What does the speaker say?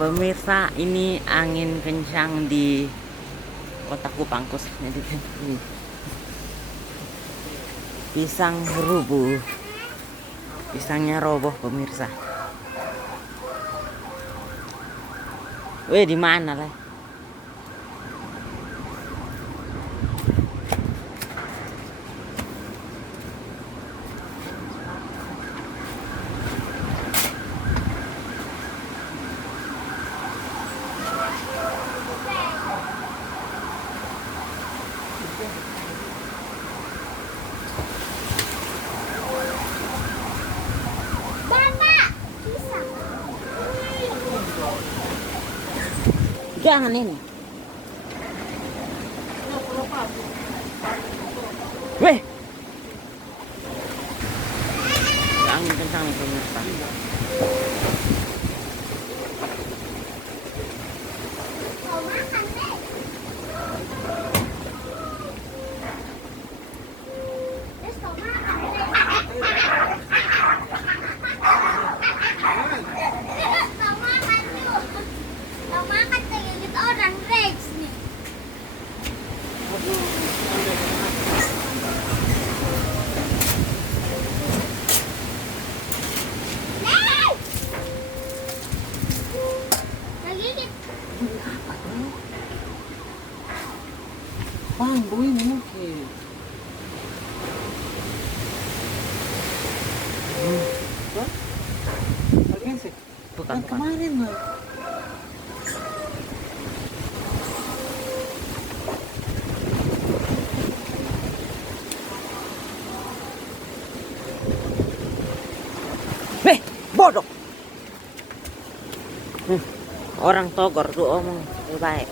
Pemirsa, ini angin kencang di kota Kupang khususnya di sini. Pisang rubuh, pisangnya roboh pemirsa. Weh, di mana lah? Jangan ini. Weh. Angin kencang nih pemirsa. Bang, gue mungkin. Bagian sih. Bukan, Yang bukan. kemarin lah. Weh, bodoh. Orang Togor tuh omong baik.